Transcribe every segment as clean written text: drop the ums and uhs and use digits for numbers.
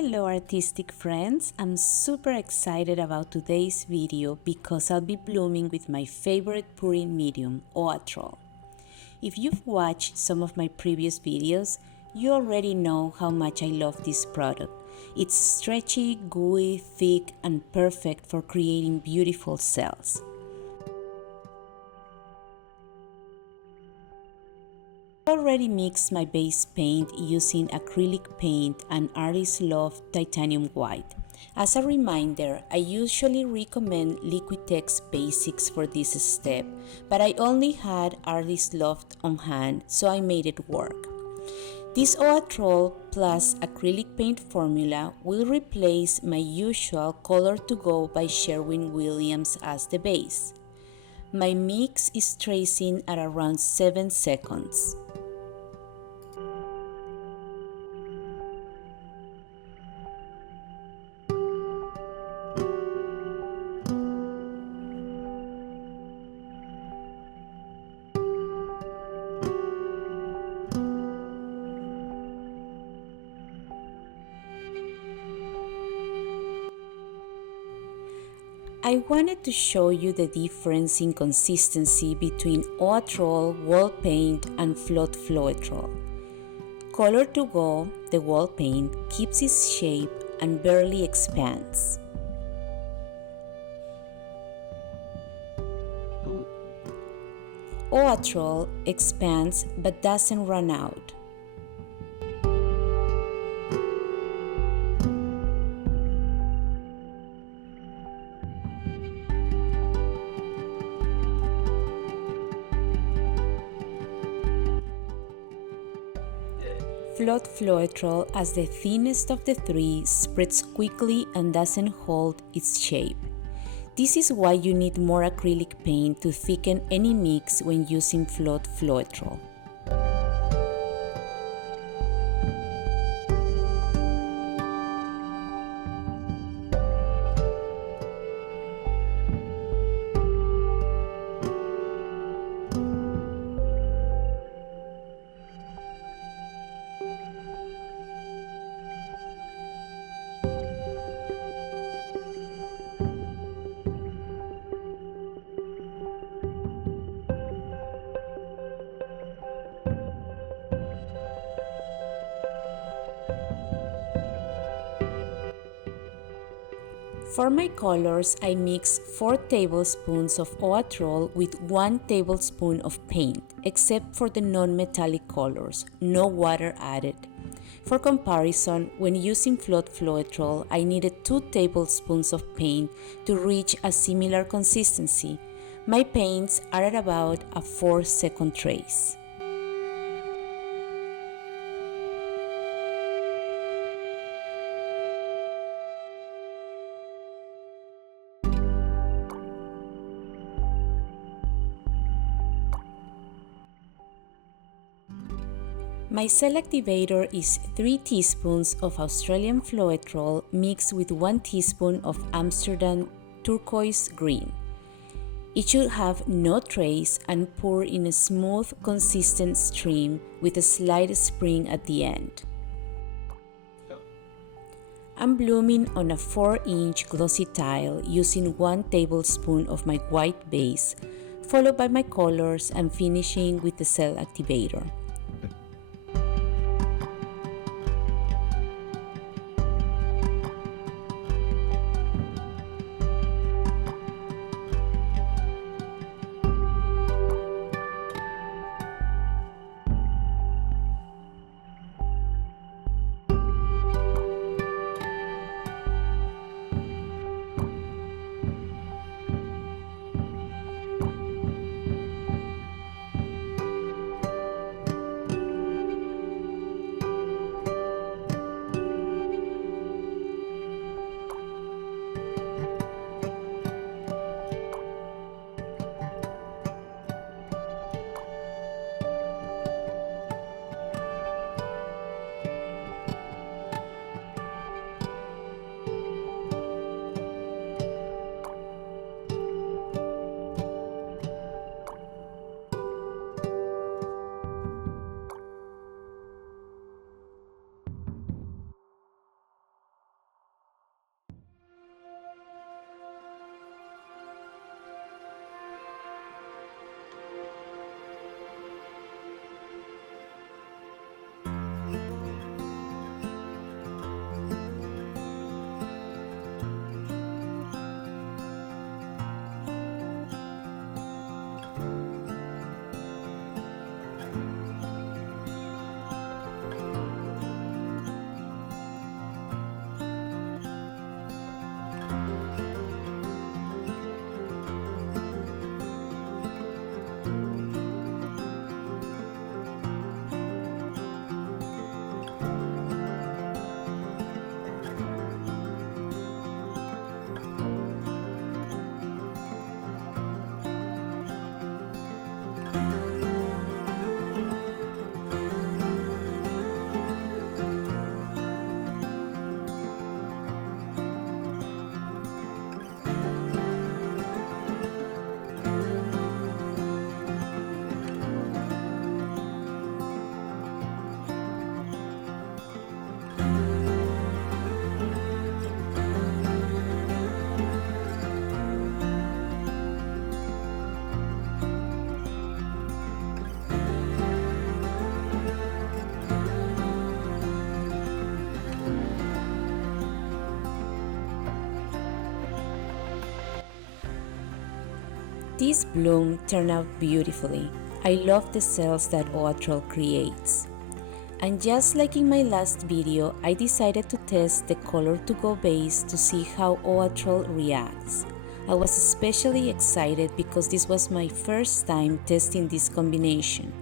Hello artistic friends, I'm super excited about today's video because I'll be blooming with my favorite pouring medium, Owatrol. If you've watched some of my previous videos, you already know how much I love this product. It's stretchy, gooey, thick, and perfect for creating beautiful cells. I already mixed my base paint using acrylic paint and Artist Love Titanium White. As a reminder, I usually recommend Liquitex Basics for this step, but I only had Artist Love on hand, so I made it work. This Owatrol plus acrylic paint formula will replace my usual Color-to-Go by Sherwin-Williams as the base. My mix is tracing at around 7 seconds. I wanted to show you the difference in consistency between Owatrol wall paint and Flood Floetrol. Color-to-Go, the wall paint, keeps its shape and barely expands. Owatrol expands but doesn't run out. Flood Floetrol, as the thinnest of the three, spreads quickly and doesn't hold its shape. This is why you need more acrylic paint to thicken any mix when using Flood Floetrol. For my colors, I mix 4 tablespoons of Owatrol with 1 tablespoon of paint, except for the non-metallic colors, no water added. For comparison, when using Flood Floetrol, I needed 2 tablespoons of paint to reach a similar consistency. My paints are at about a 4-second trace. My cell activator is 3 teaspoons of Australian Floetrol mixed with 1 teaspoon of Amsterdam turquoise green. It should have no trace and pour in a smooth, consistent stream with a slight spring at the end. I'm blooming on a 4-inch glossy tile using 1 tablespoon of my white base, followed by my colors and finishing with the cell activator. This bloom turned out beautifully. I love the cells that Owatrol creates. And just like in my last video, I decided to test the Color-to-Go base to see how Owatrol reacts. I was especially excited because this was my first time testing this combination.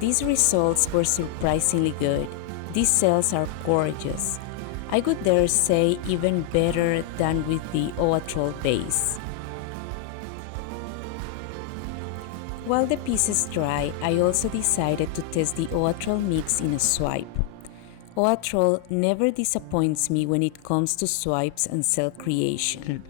These results were surprisingly good. These cells are gorgeous. I would dare say even better than with the Owatrol base. While the pieces dry, I also decided to test the Owatrol mix in a swipe. Owatrol never disappoints me when it comes to swipes and cell creation.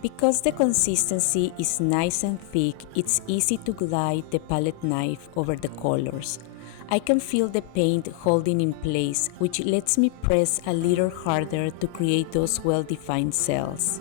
Because the consistency is nice and thick, it's easy to glide the palette knife over the colors. I can feel the paint holding in place, which lets me press a little harder to create those well-defined cells.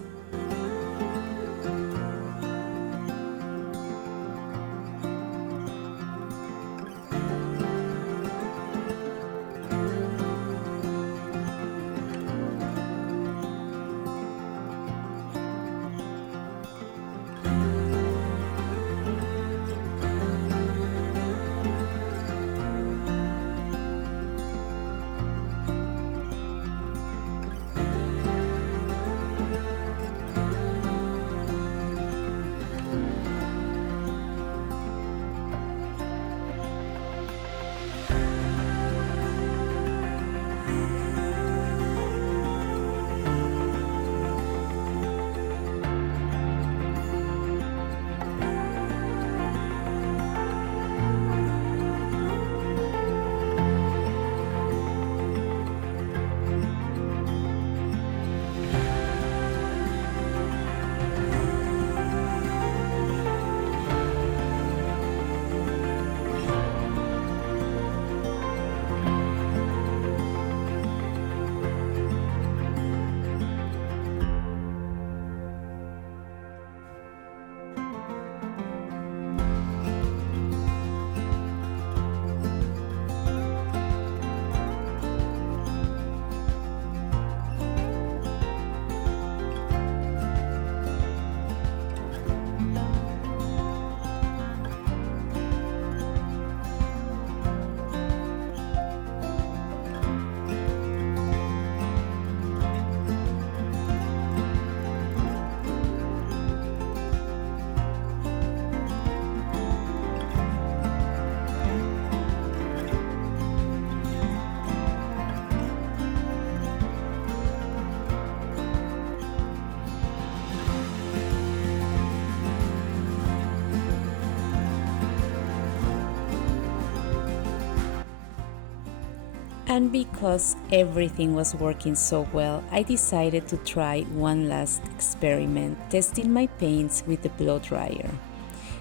And because everything was working so well, I decided to try one last experiment, testing my paints with the blow dryer.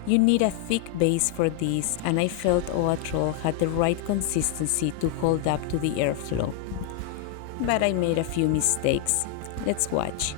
You need a thick base for this, and I felt Owatrol had the right consistency to hold up to the airflow. But I made a few mistakes. Let's watch.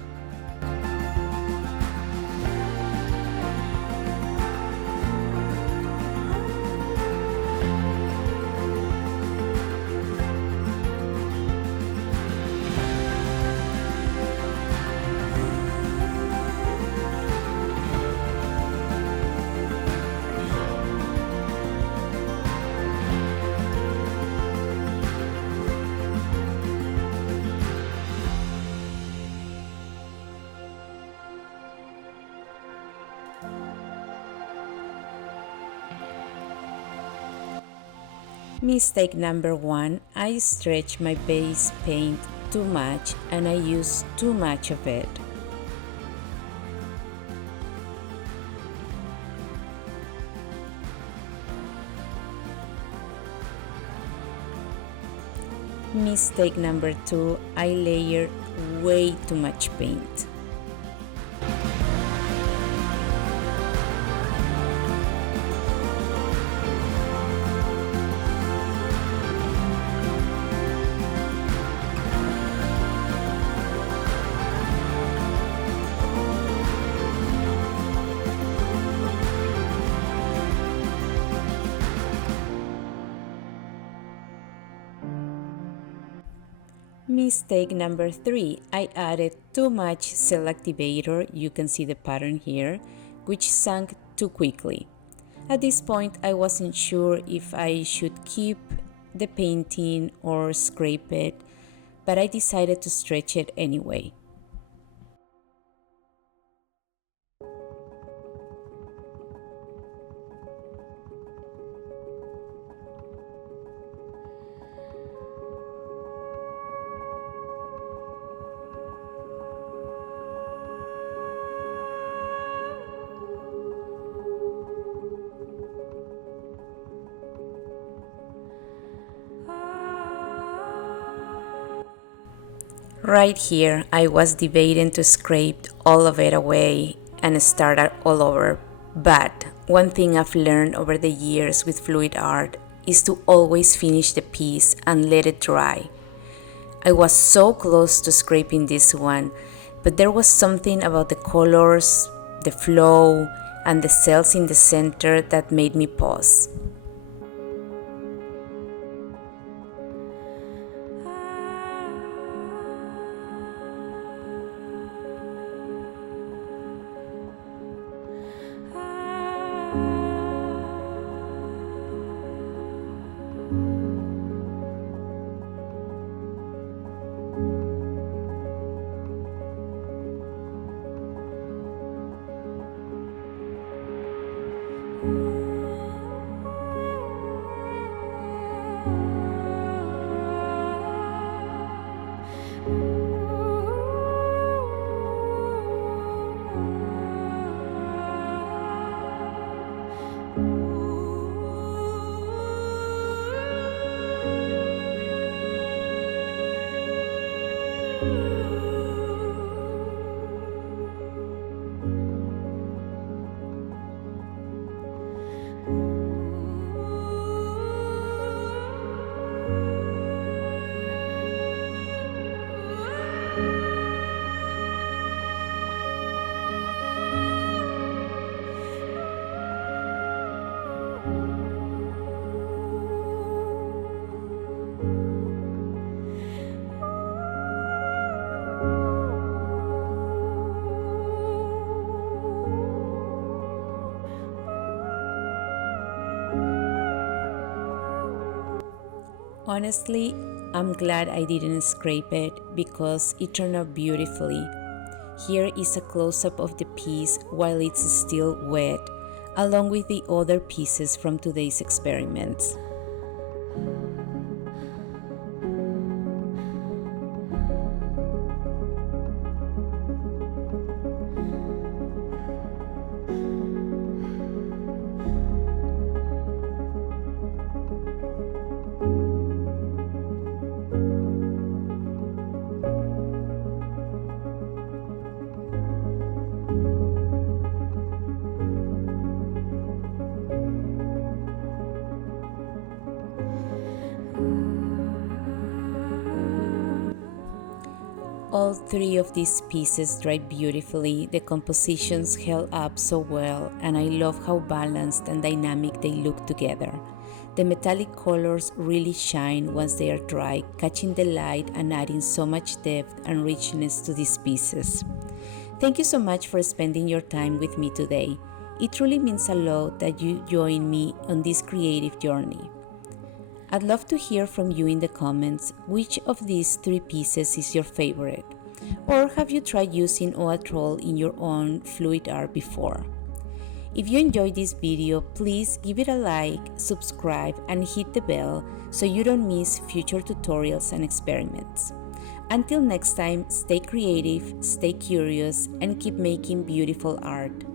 Mistake number 1, I stretched my base paint too much and I used too much of it. Mistake number 2, I layered way too much paint. Mistake number 3, I added too much cell activator, you can see the pattern here, which sank too quickly. At this point, I wasn't sure if I should keep the painting or scrape it, but I decided to stretch it anyway. Right here, I was debating to scrape all of it away and start all over. But one thing I've learned over the years with fluid art is to always finish the piece and let it dry. I was so close to scraping this one, but there was something about the colors, the flow, and the cells in the center that made me pause. Honestly, I'm glad I didn't scrape it because it turned out beautifully. Here is a close-up of the piece while it's still wet, along with the other pieces from today's experiments. All three of these pieces dried beautifully, the compositions held up so well, and I love how balanced and dynamic they look together. The metallic colors really shine once they are dry, catching the light and adding so much depth and richness to these pieces. Thank you so much for spending your time with me today. It truly means a lot that you join me on this creative journey. I'd love to hear from you in the comments which of these three pieces is your favorite, or have you tried using Owatrol in your own fluid art before? If you enjoyed this video, please give it a like, subscribe, and hit the bell so you don't miss future tutorials and experiments. Until next time, stay creative, stay curious, and keep making beautiful art.